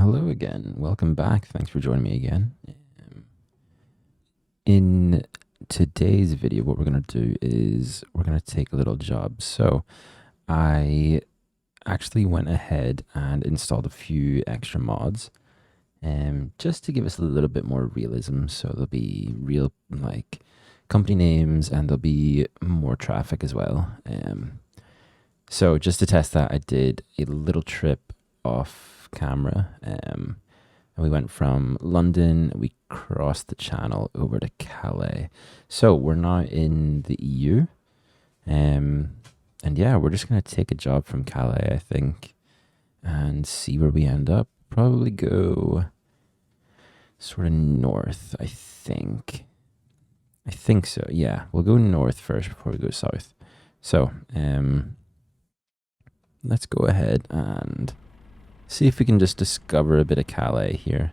Hello again. Welcome back. Thanks for joining me again. In today's video, what we're going to do is we're going to take a little job. So I actually went ahead and installed a few extra mods just to give us a little bit more realism. So there'll be real like company names and there'll be more traffic as well. So just to test that, I did a little trip off camera. And we went from London, we crossed the channel over to Calais. So we're now in the EU. And yeah, we're just going to take a job from Calais, I think, and see where we end up. Probably go sort of north, I think. I think so, yeah. We'll go north first before we go south. So, let's go ahead and see if we can just discover a bit of Calais here.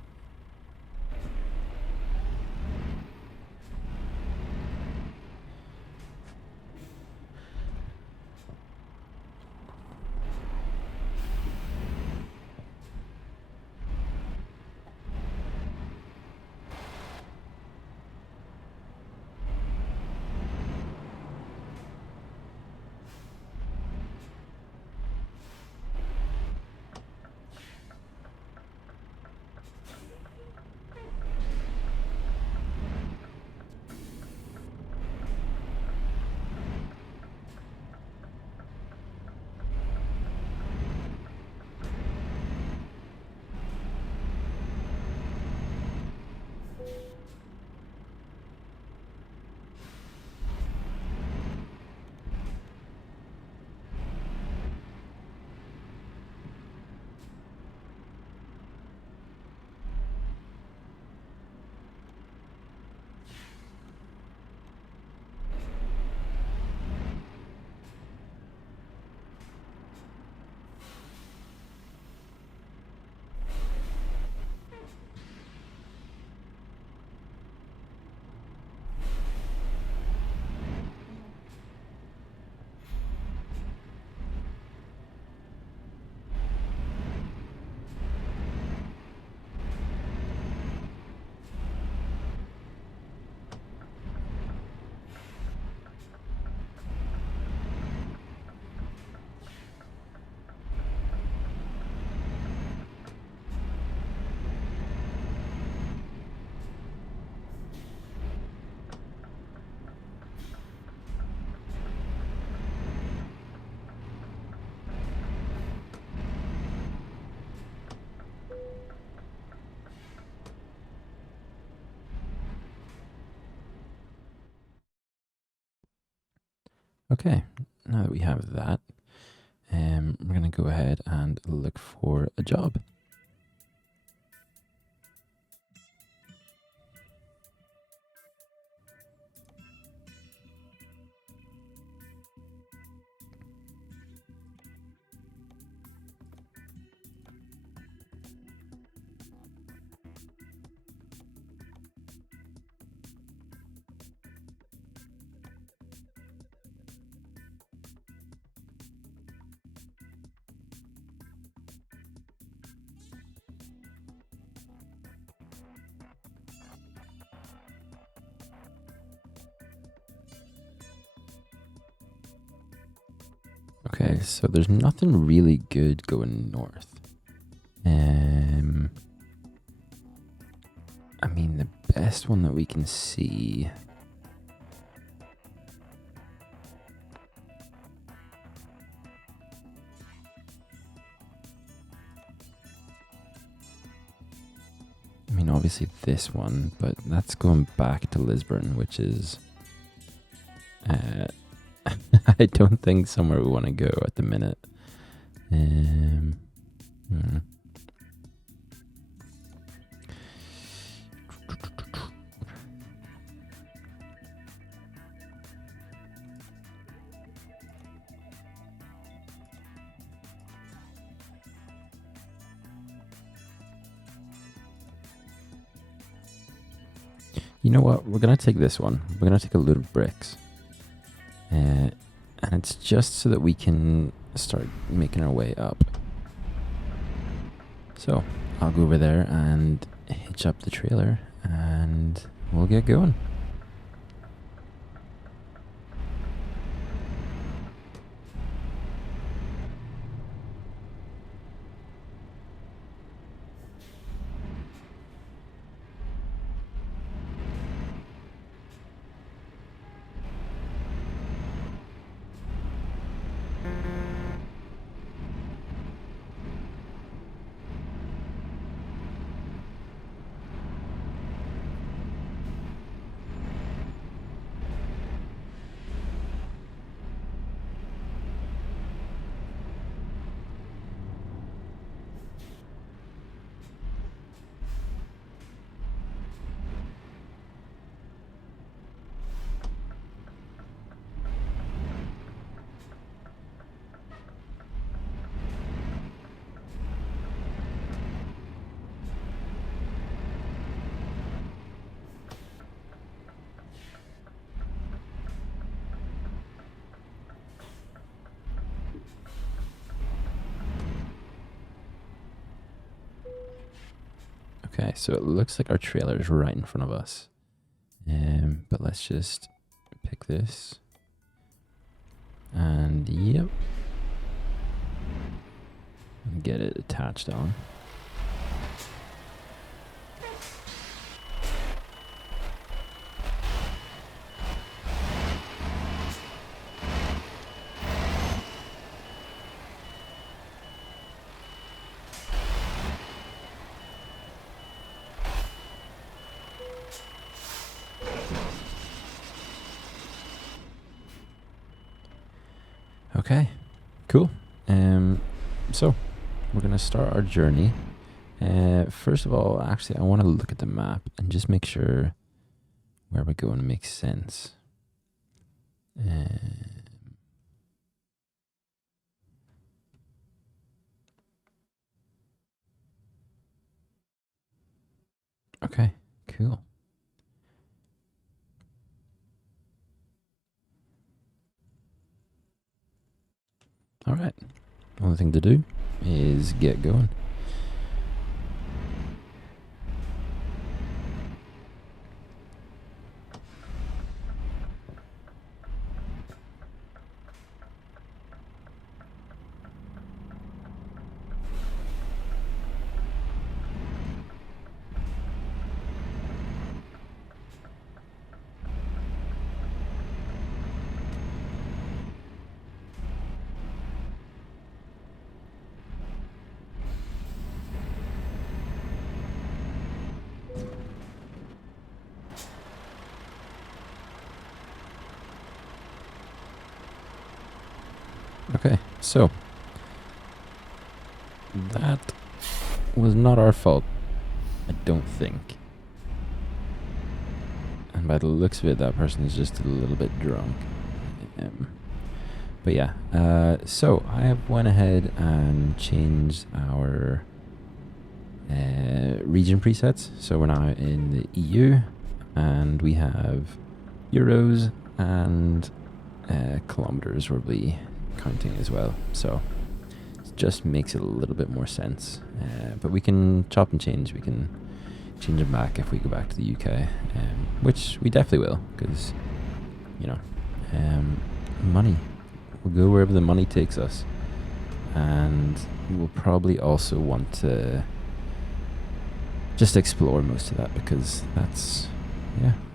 Okay, now that we have that, we're going to go ahead and look for a job. Okay, so there's nothing really good going north. I mean, the best one that we can see. I mean, obviously this one, but that's going back to Lisbon, which is I don't think somewhere we want to go at the minute. You know what? We're going to take this one. We're going to take a load of bricks. And it's just so that we can start making our way up. So, I'll go over there and hitch up the trailer and we'll get going. Okay, so it looks like our trailer is right in front of us. But let's just pick this. And yep. Get it attached on. Okay, cool. So we're gonna start our journey. First of all, actually, I want to look at the map and just make sure where we're going makes sense. Okay, cool. All right. Only thing to do is get going. Okay, so that was not our fault, I don't think. And by the looks of it, that person is just a little bit drunk. But yeah, so I have went ahead and changed our region presets. So we're now in the EU, and we have euros and kilometers will be counting as well, so it just makes it a little bit more sense. But we can chop and change. We can change them back if we go back to the UK, which we definitely will, because you know, money. We'll go wherever the money takes us, and we'll probably also want to just explore most of that, because that's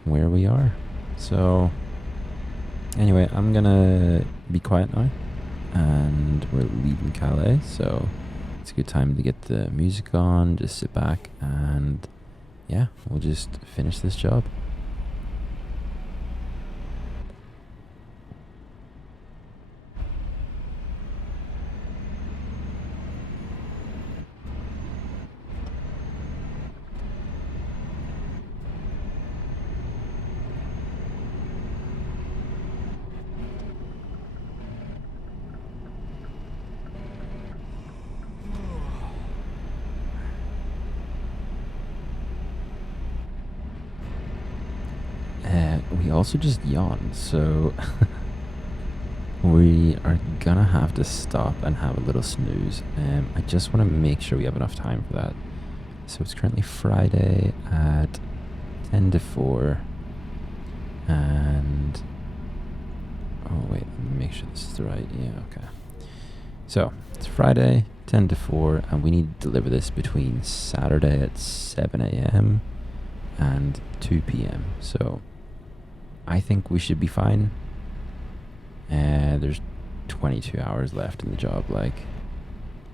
where we are. So anyway, I'm gonna be quiet now, and we're leaving Calais, so it's a good time to get the music on, just sit back, and yeah, we'll just finish this job. We also just yawned, so we are gonna have to stop and have a little snooze. I just want to make sure we have enough time for that. So it's currently Friday at 10 to 4. And... oh, wait, let me make sure this is the right... yeah, okay. So, it's Friday, 10 to 4, and we need to deliver this between Saturday at 7 a.m. and 2 p.m. So, I think we should be fine. There's 22 hours left in the job, like,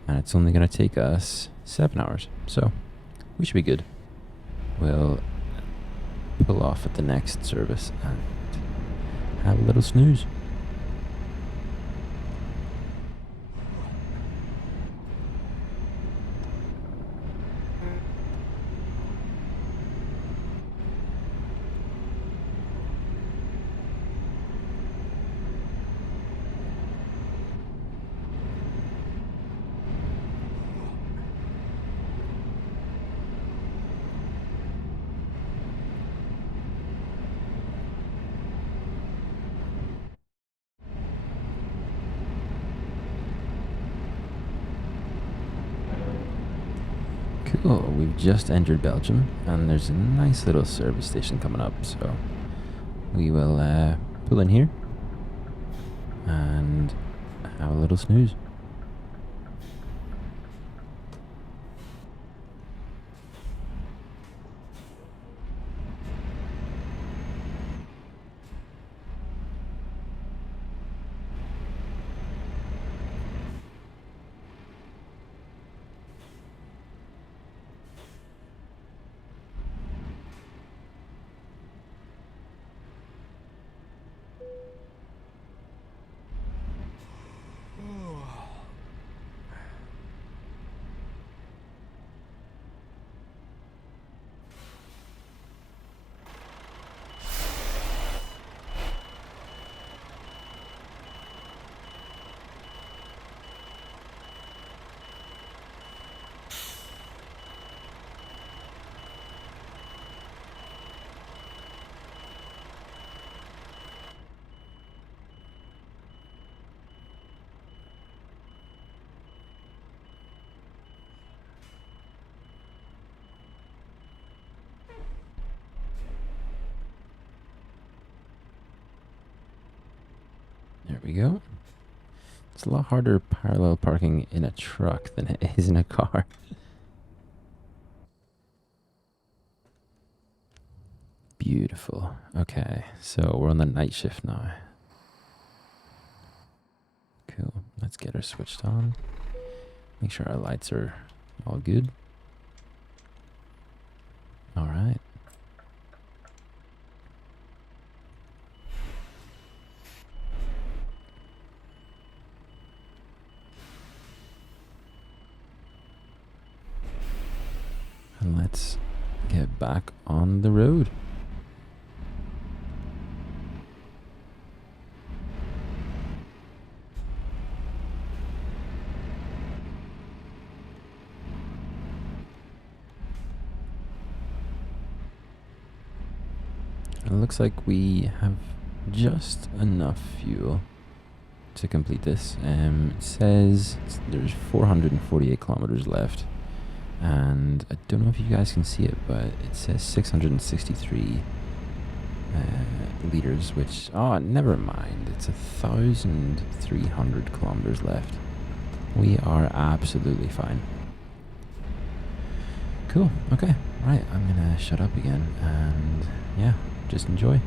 and it's only going to take us 7 hours. So, we should be good. We'll pull off at the next service and have a little snooze. Cool, we've just entered Belgium, and there's a nice little service station coming up, so we will pull in here and have a little snooze. There we go. It's a lot harder parallel parking in a truck than it is in a car. Beautiful. Okay, so we're on the night shift now. Cool. Let's get her switched on. Make sure our lights are all good. All right. And let's get back on the road. It looks like we have just enough fuel to complete this. It says there's 448 kilometers left. And I don't know if you guys can see it, but it says 663 liters, which, oh, never mind. It's 1,300 kilometers left. We are absolutely fine. Cool. Okay. Right. I'm going to shut up again and, yeah, just enjoy.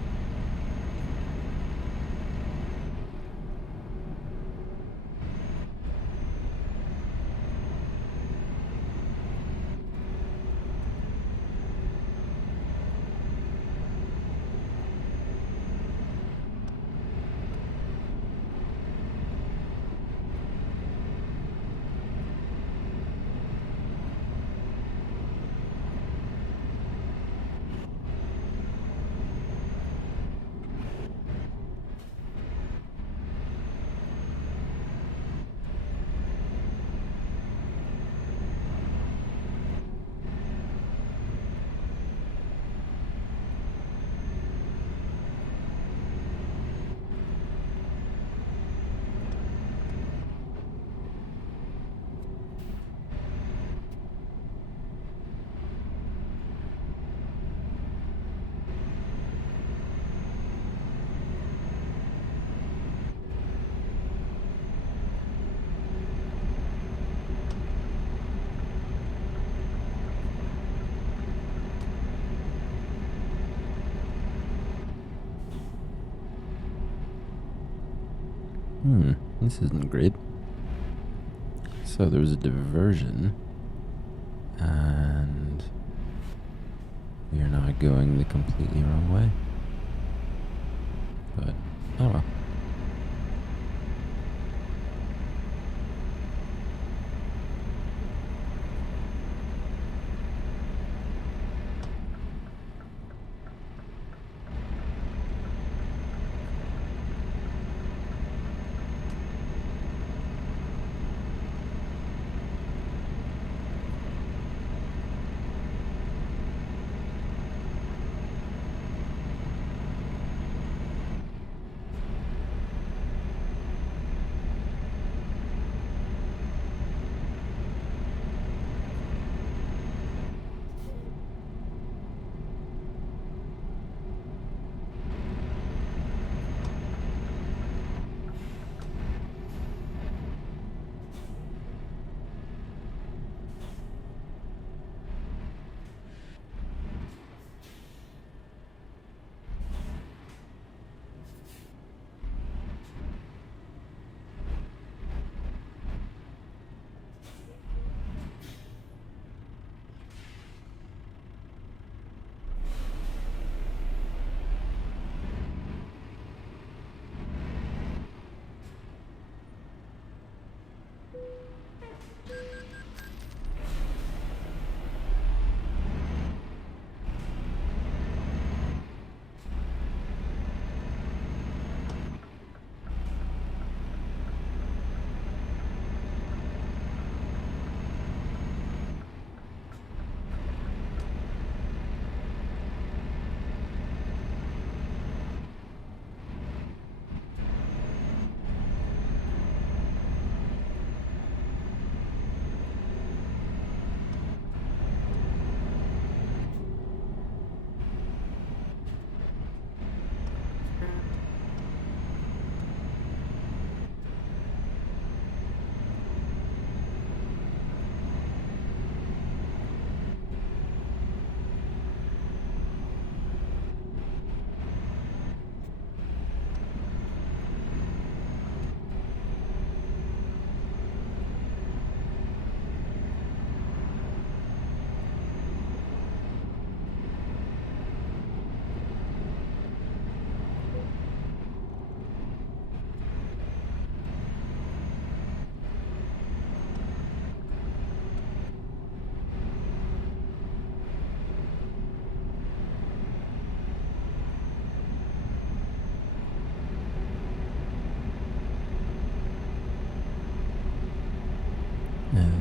This isn't great. So there was a diversion, and we are now going the completely wrong way. But, oh well.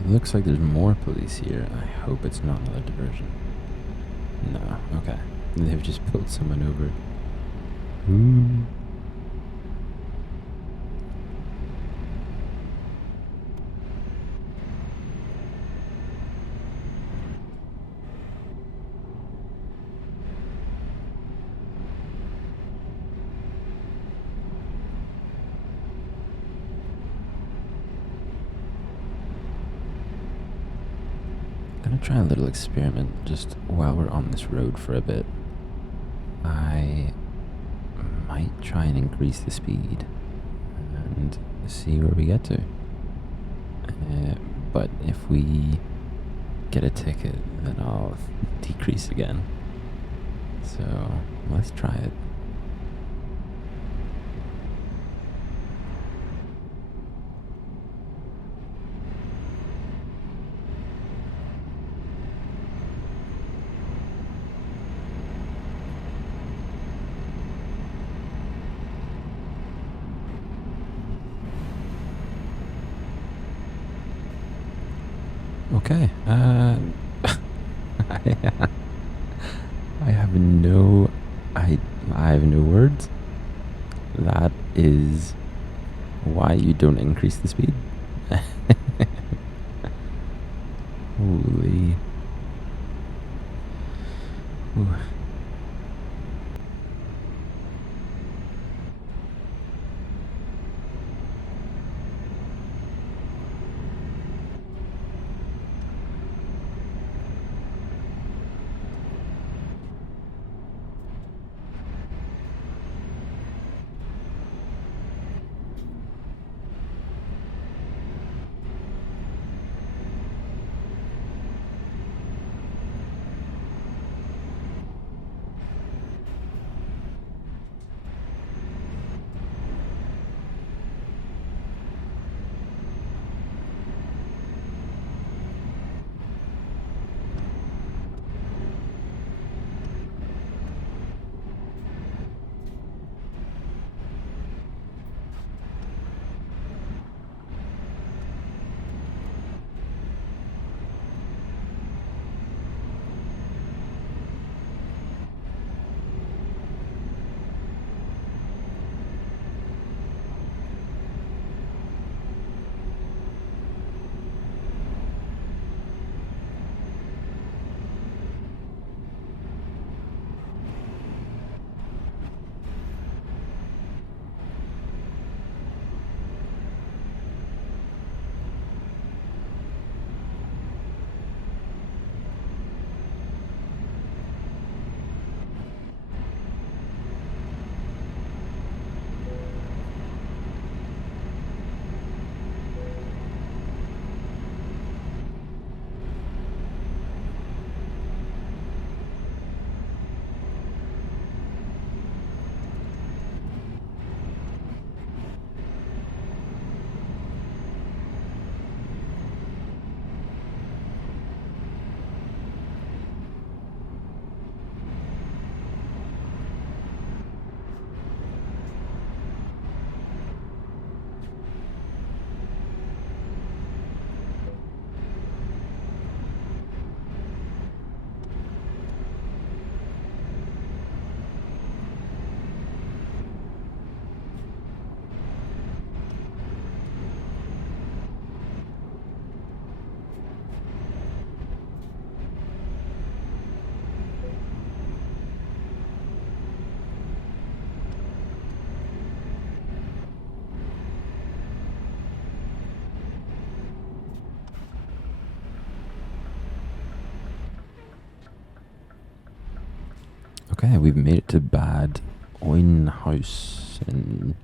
Looks like there's more police here. I hope it's not another diversion. No, okay. They've just pulled someone over. Ooh. Gonna try a little experiment just while we're on this road for a bit. I might try and increase the speed and see where we get to. But if we get a ticket, then I'll decrease again. So let's try it. Okay, I have no words. That is why you don't increase the speed. Holy. Ooh. Okay, we've made it to Bad Oeynhausen.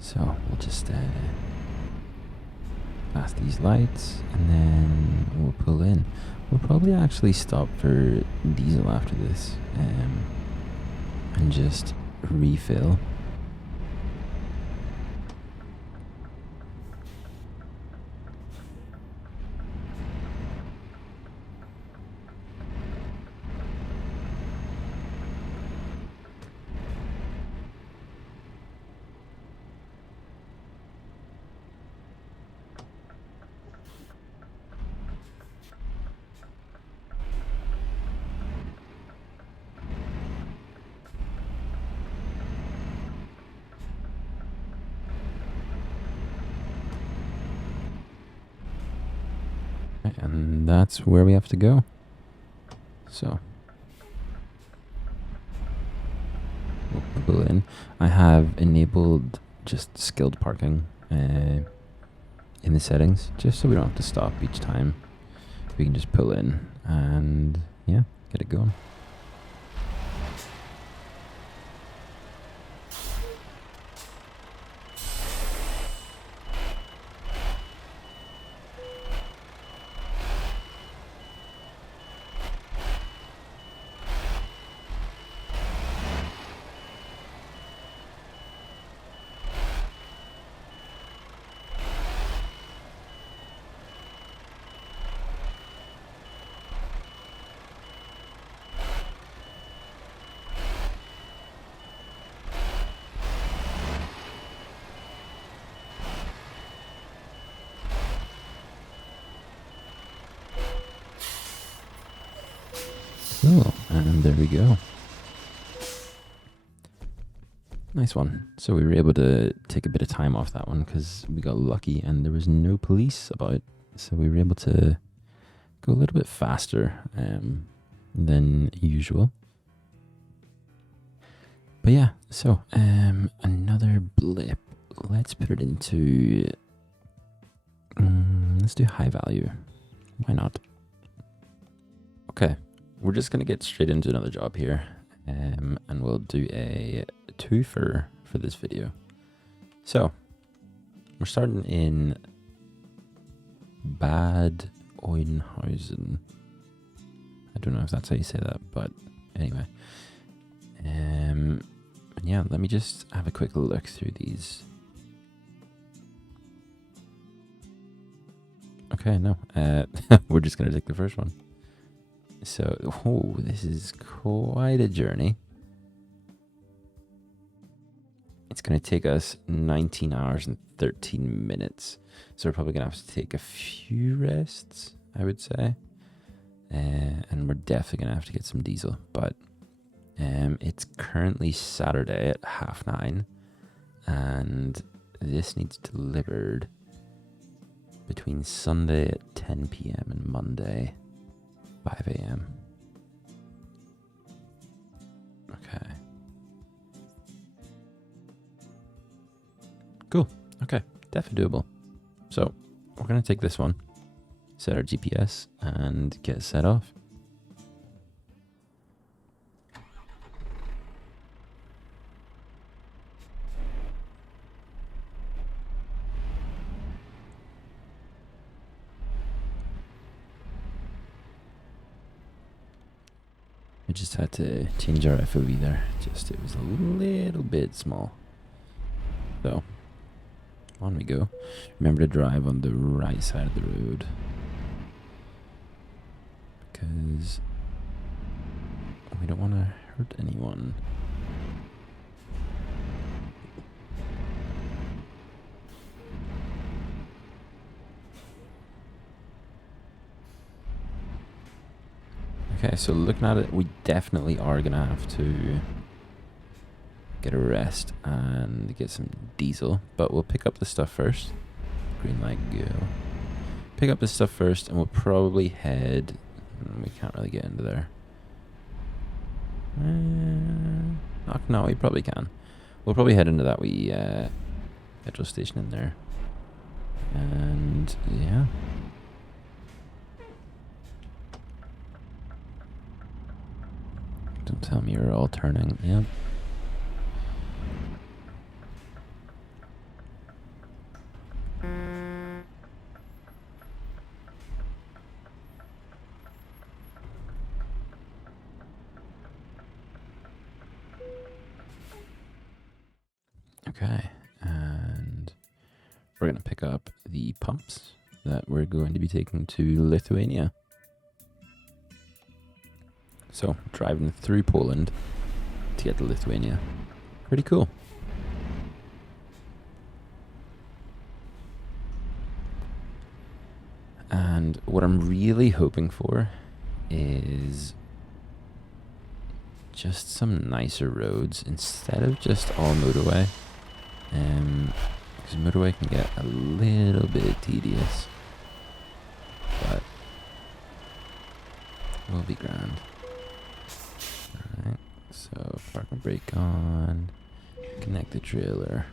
So we'll just pass these lights and then we'll pull in. We'll probably actually stop for diesel after this and just refill. And that's where we have to go. So we'll pull in. I have enabled just skilled parking in the settings, just so we don't have to stop each time. We can just pull in and yeah, get it going. Cool, and there we go. Nice one. So we were able to take a bit of time off that one because we got lucky and there was no police about. So we were able to go a little bit faster than usual. But yeah, so another blip. Let's put it into... let's do high value. Why not? Okay, we're just going to get straight into another job here. And we'll do a twofer for this video. So, we're starting in Bad Oeynhausen. I don't know if that's how you say that, but anyway. Yeah, let me just have a quick look through these. Okay, no, we're just going to take the first one. So, oh, this is quite a journey. It's going to take us 19 hours and 13 minutes. So we're probably going to have to take a few rests, I would say. And we're definitely going to have to get some diesel. But it's currently Saturday at 9:30. And this needs delivered between Sunday at 10 p.m. and Monday 5 a.m. Okay. Cool. Okay. Definitely doable. So we're going to take this one, set our GPS, and get set off. I just had to change our FOV there. Just, it was a little bit small. So, on we go. Remember to drive on the right side of the road. Because we don't want to hurt anyone. Okay, so looking at it, we definitely are going to have to get a rest and get some diesel. But we'll pick up the stuff first. Green light, go. Pick up the stuff first and we'll probably head... We can't really get into there. No, we probably can. We'll probably head into that wee petrol station in there. And yeah. Tell me you're all turning. Yep. Okay, and we're going to pick up the pumps that we're going to be taking to Lithuania. So, driving through Poland to get to Lithuania. Pretty cool. And what I'm really hoping for is just some nicer roads instead of just all motorway. Because motorway can get a little bit tedious, but we'll be grand. Alright, so park and brake on, connect the trailer.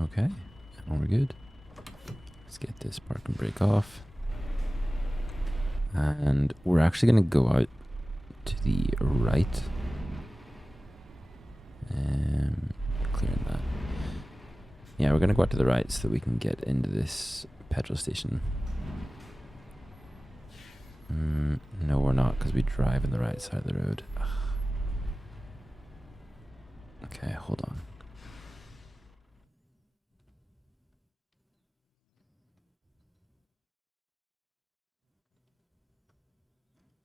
Okay, and we're good. Let's get this park and brake off. And we're actually going to go out to the right. Clearing that. Yeah, we're going to go out to the right so that we can get into this petrol station. No, we're not, because we drive on the right side of the road. Ugh. Okay, hold on.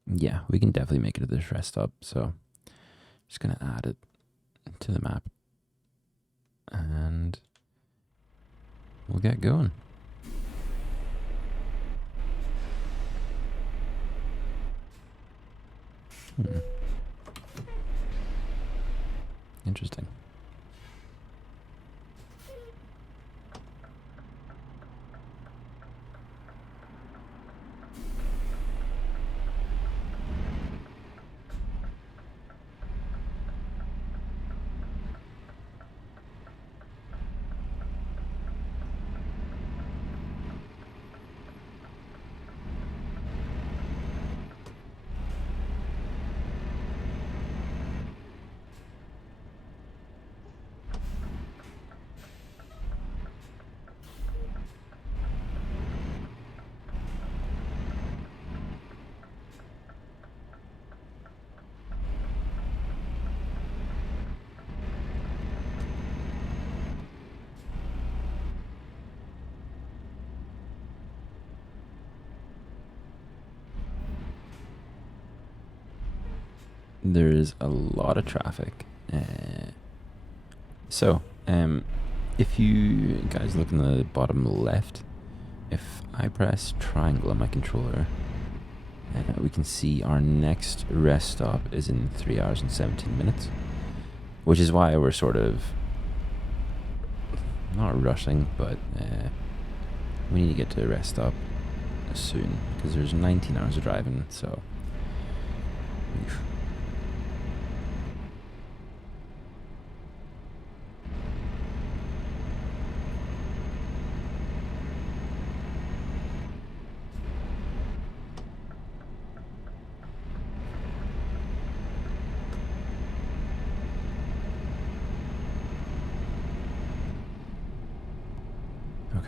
Yeah, we can definitely make it to this rest stop, so just going to add it to the map. And we'll get going. Interesting. There's a lot of traffic. If you guys look in the bottom left, if I press triangle on my controller, we can see our next rest stop is in 3 hours and 17 minutes, which is why we're sort of not rushing, but we need to get to a rest stop soon because there's 19 hours of driving, so oof.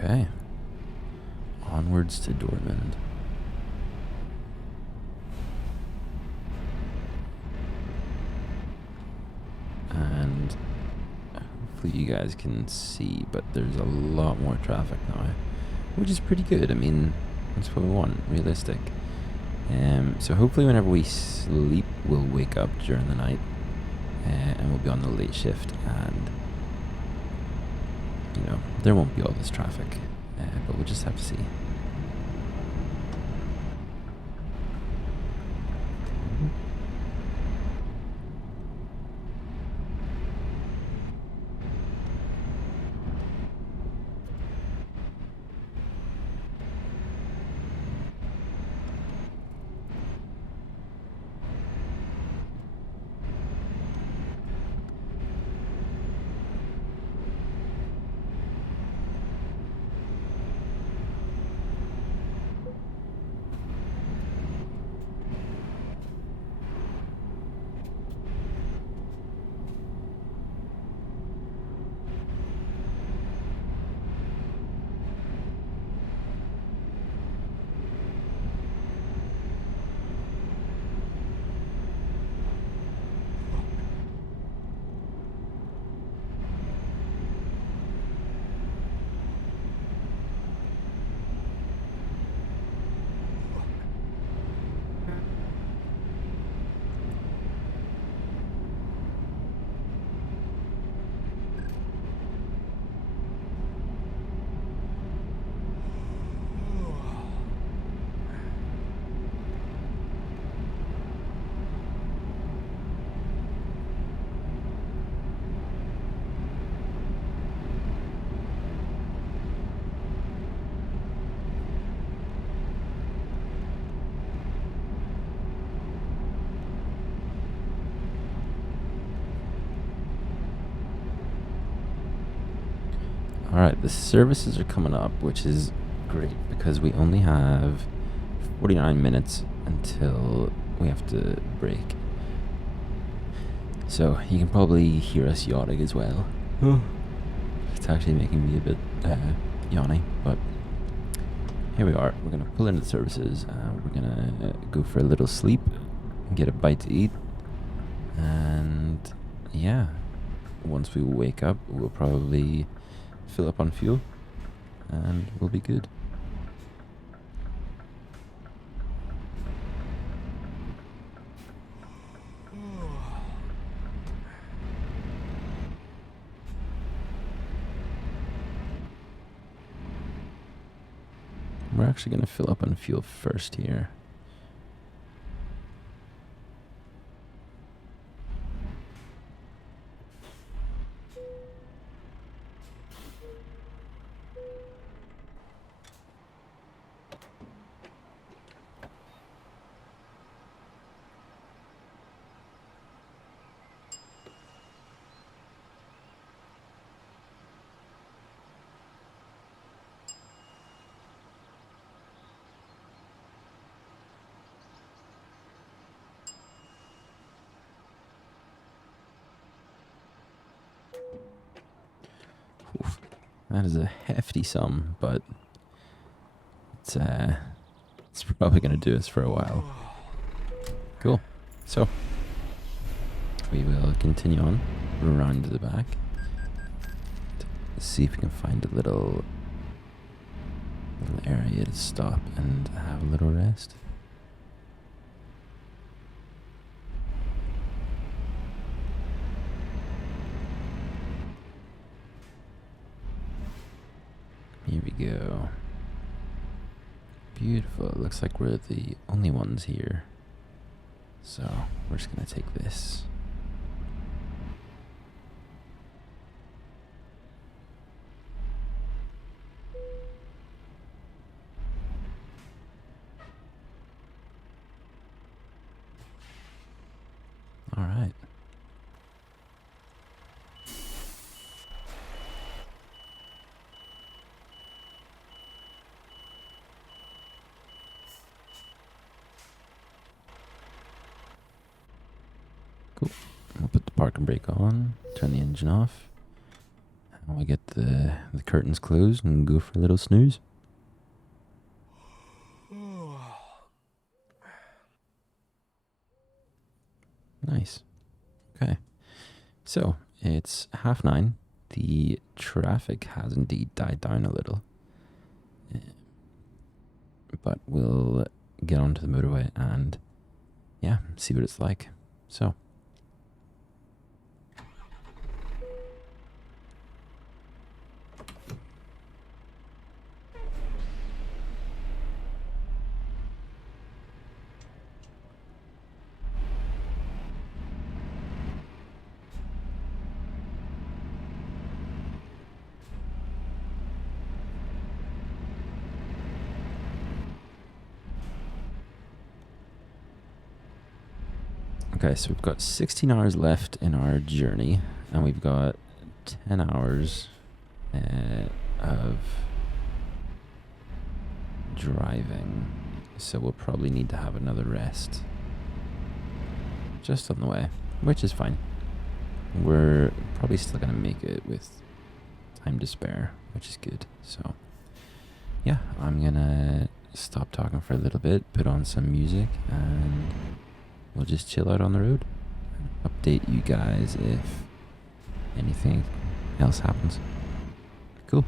Okay, onwards to Dortmund. And hopefully you guys can see, but there's a lot more traffic now, which is pretty good. I mean, that's what we want, realistic. So hopefully whenever we sleep, we'll wake up during the night, and we'll be on the late shift, and you know, there won't be all this traffic, but we'll just have to see. Alright, the services are coming up, which is great because we only have 49 minutes until we have to break. So you can probably hear us yawning as well. It's actually making me a bit yawny, but here we are. We're going to pull into the services. We're going to go for a little sleep and get a bite to eat. And yeah, once we wake up, we'll probably fill up on fuel and we'll be good. We're actually going to fill up on fuel first here. Oof, that is a hefty sum, but it's probably going to do us for a while. Cool. So we will continue on around to the back to see if we can find a little area to stop and have a little rest. Here we go. Beautiful. It looks like we're the only ones here. So we're just going to take this. All right. Cool. We'll put the parking brake on, turn the engine off, and we'll get the curtains closed and go for a little snooze. Nice. Okay. So it's 9:30. The traffic has indeed died down a little. But we'll get onto the motorway and yeah, see what it's like. So okay, so we've got 16 hours left in our journey, and we've got 10 hours of driving, so we'll probably need to have another rest just on the way, which is fine. We're probably still going to make it with time to spare, which is good. So yeah, I'm going to stop talking for a little bit, put on some music, and we'll just chill out on the road. Update you guys if anything else happens. Cool.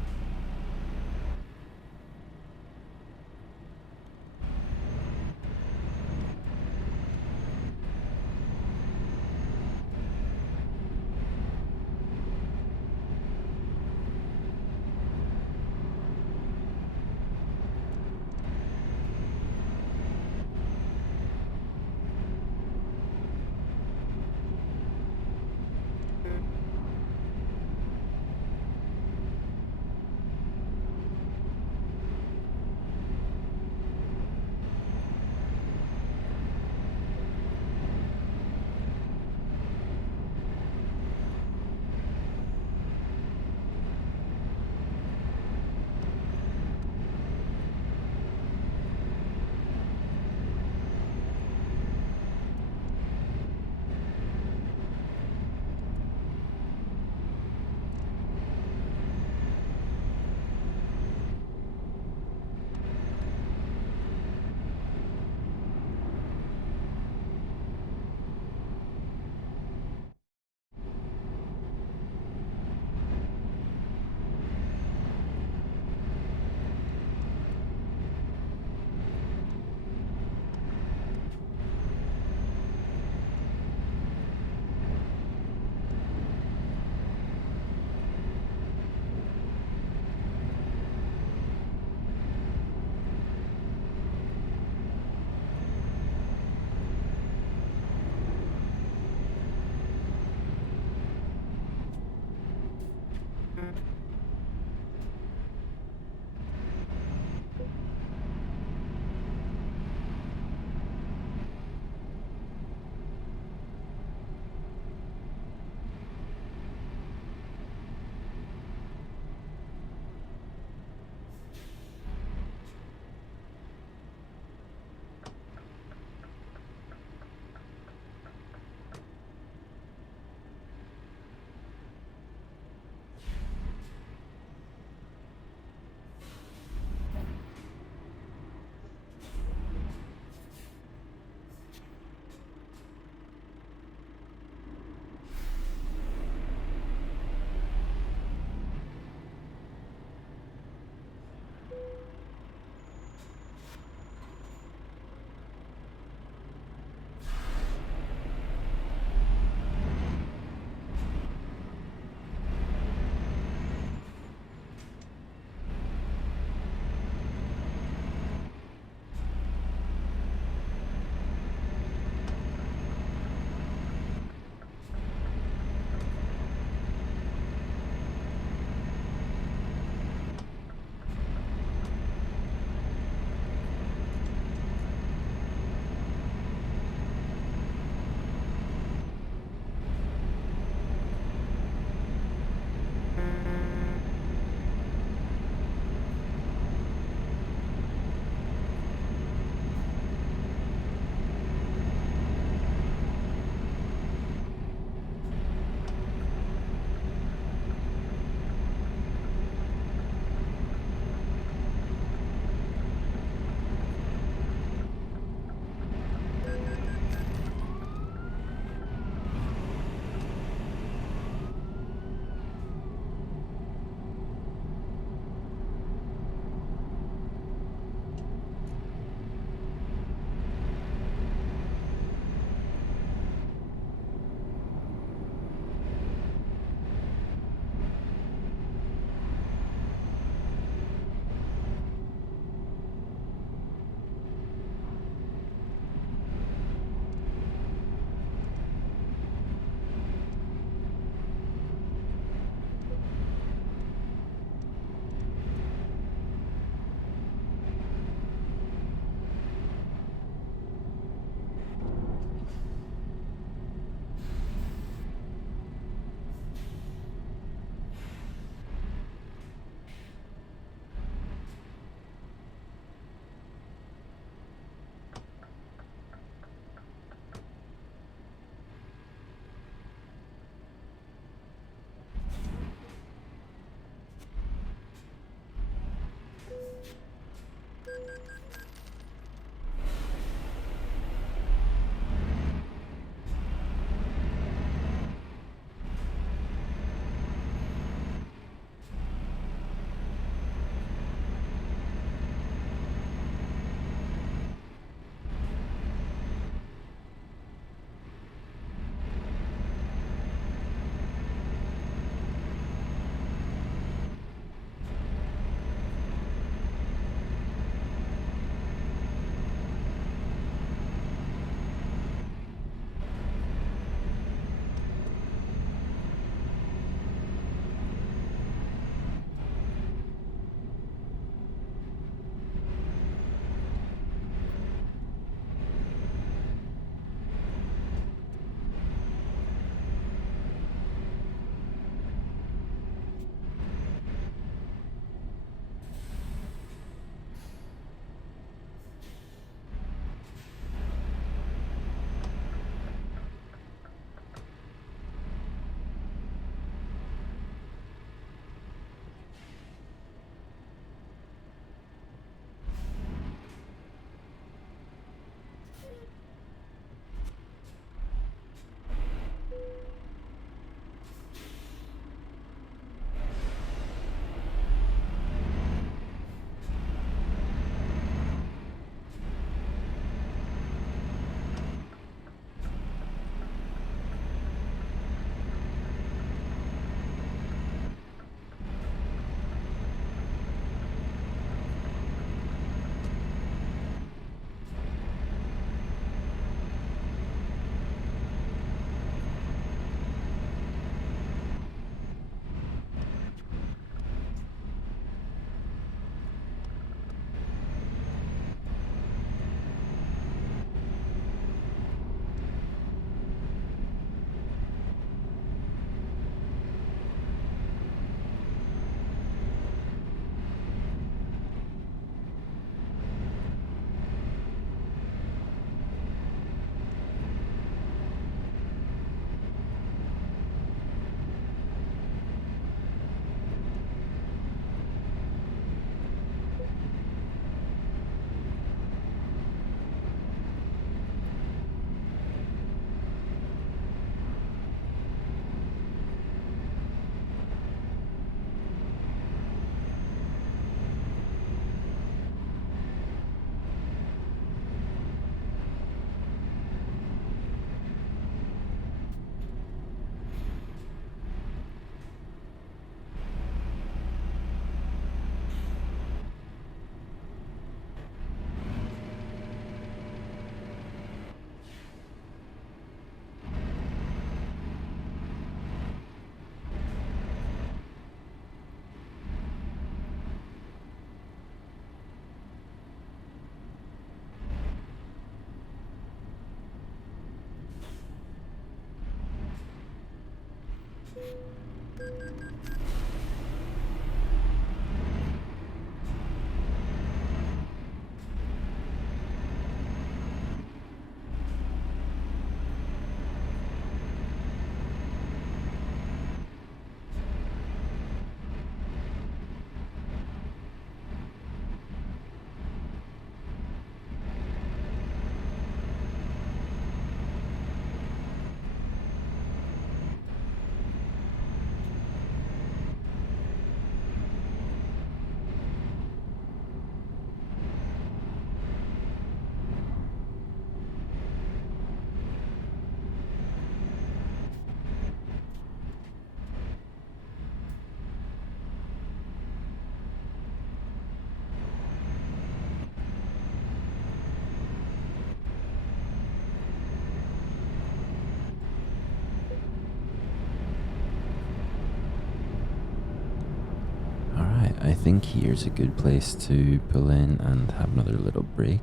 I think here's a good place to pull in and have another little break.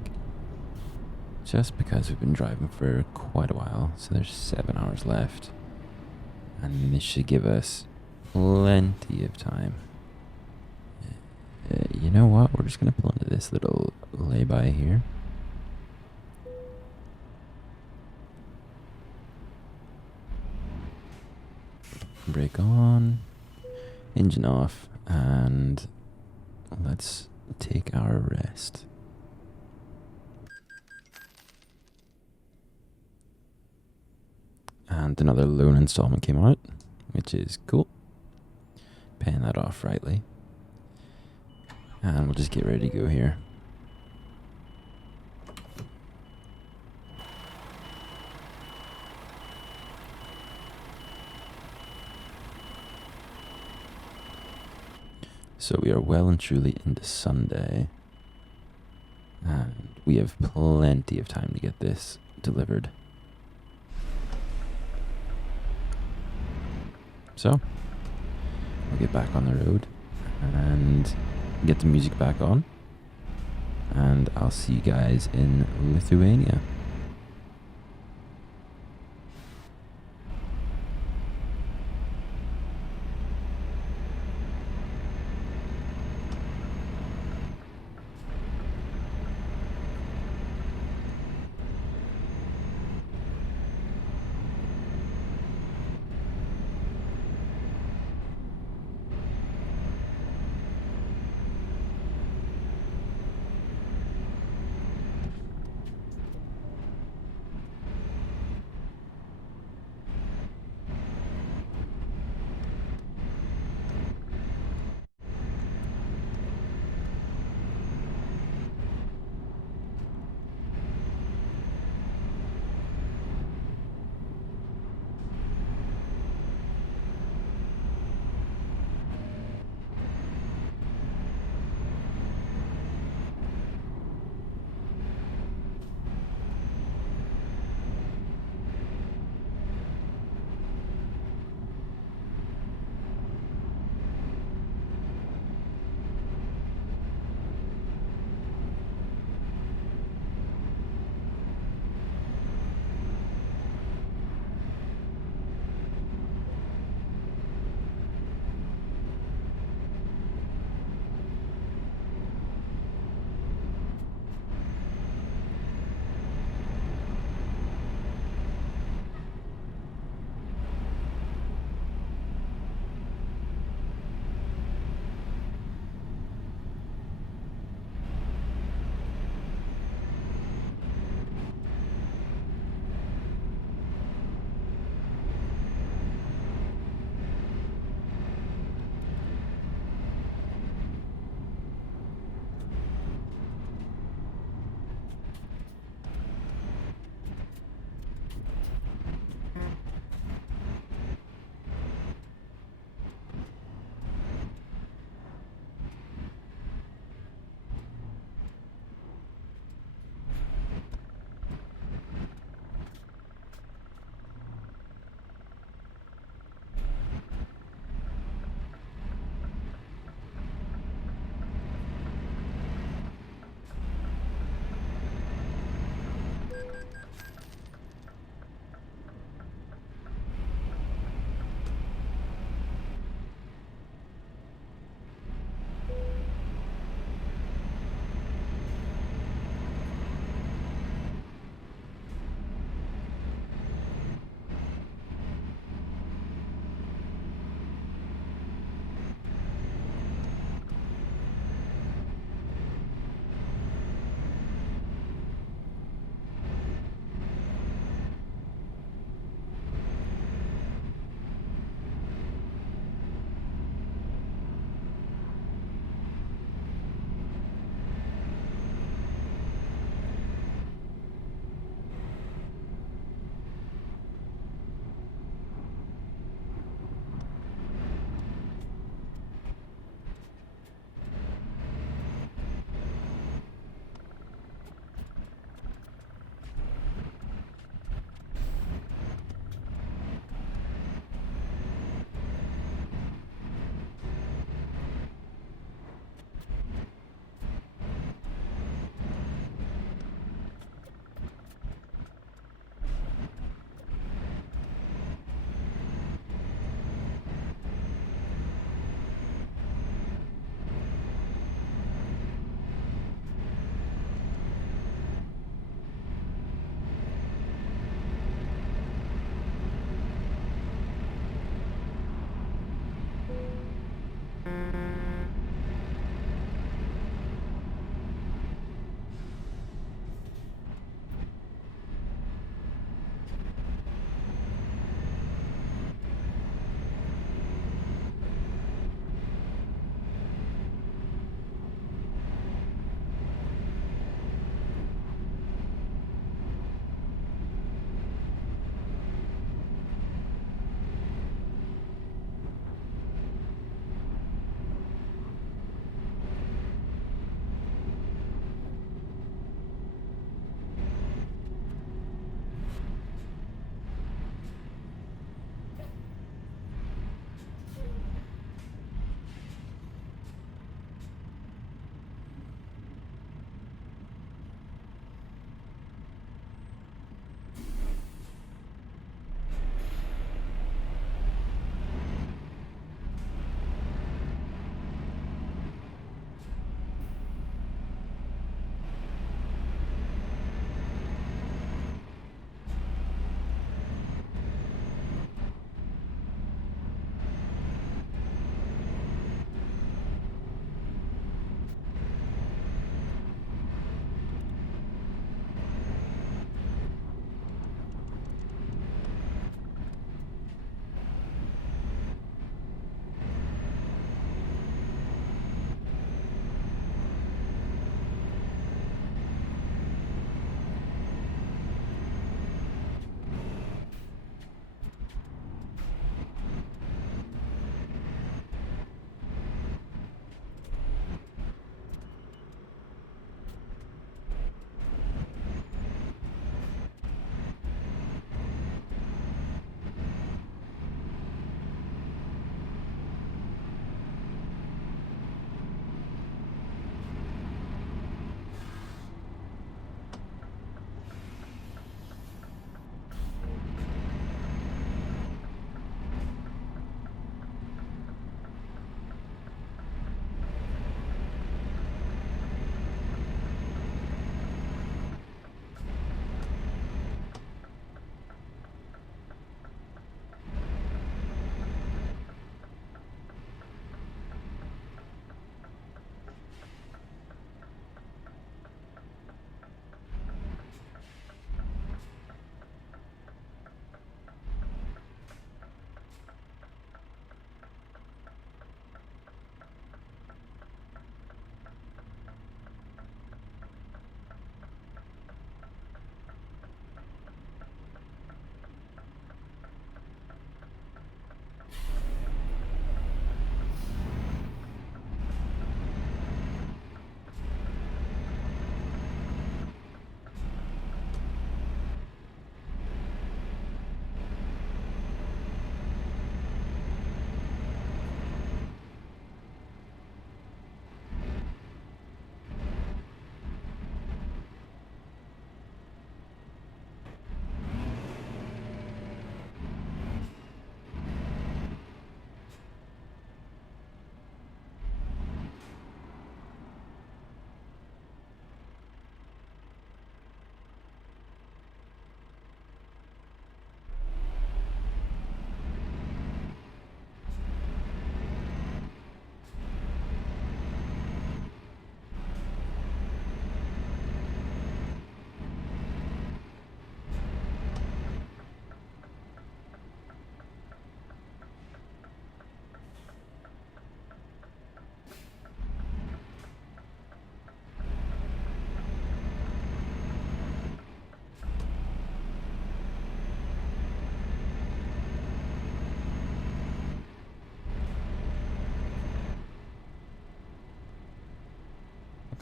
Just because we've been driving for quite a while, so there's 7 hours left. And this should give us plenty of time. You know what? We're just going to pull into this little lay-by here. Brake on, engine off, and let's take our rest. And another loan installment came out, which is cool. Paying that off rightly. And we'll just get ready to go here. So we are well and truly into Sunday. And we have plenty of time to get this delivered. So, we'll get back on the road and get the music back on. And I'll see you guys in Lithuania.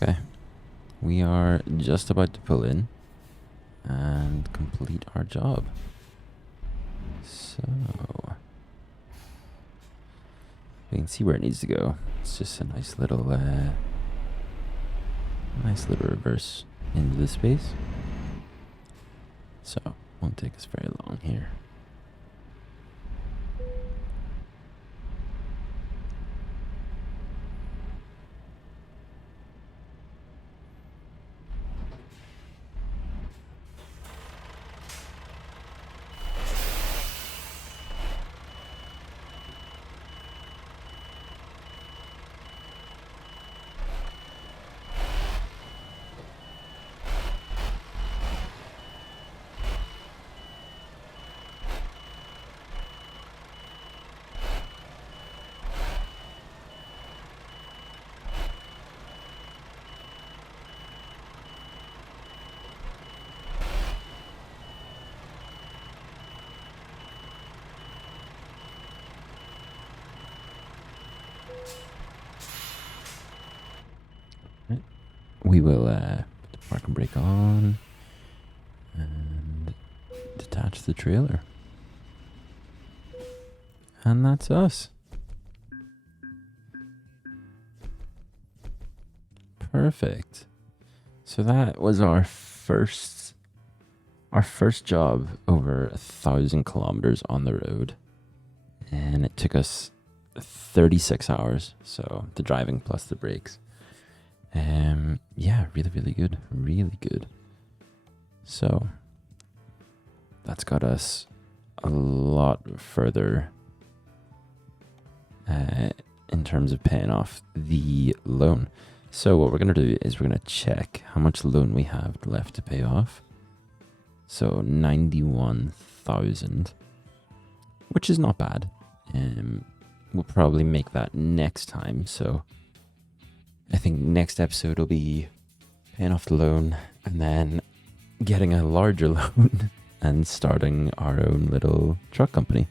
Okay. We are just about to pull in and complete our job. So we can see where it needs to go. It's just a nice little reverse into the space. So won't take us very long here. We will put the parking brake on and detach the trailer. And that's us. Perfect. So that was our first job over 1,000 kilometers on the road. And it took us 36 hours. So the driving plus the brakes. Yeah, really good. Really good. So that's got us a lot further in terms of paying off the loan. So what we're going to do is we're going to check how much loan we have left to pay off. So 91,000, which is not bad. We'll probably make that next time. So I think next episode will be paying off the loan and then getting a larger loan and starting our own little truck company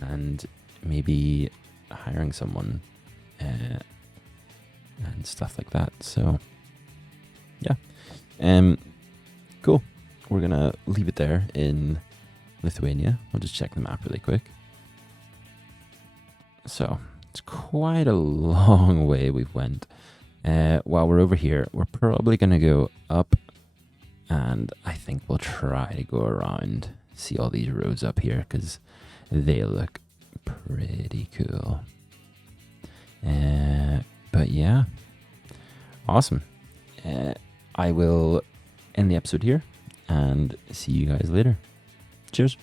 and maybe hiring someone and stuff like that. So yeah, cool. We're gonna leave it there in Lithuania. We'll just check the map really quick. So it's quite a long way we've went. While we're over here, we're probably gonna go up, and I think we'll try to go around, see all these roads up here because they look pretty cool. But yeah, awesome. I will end the episode here and see you guys later. Cheers.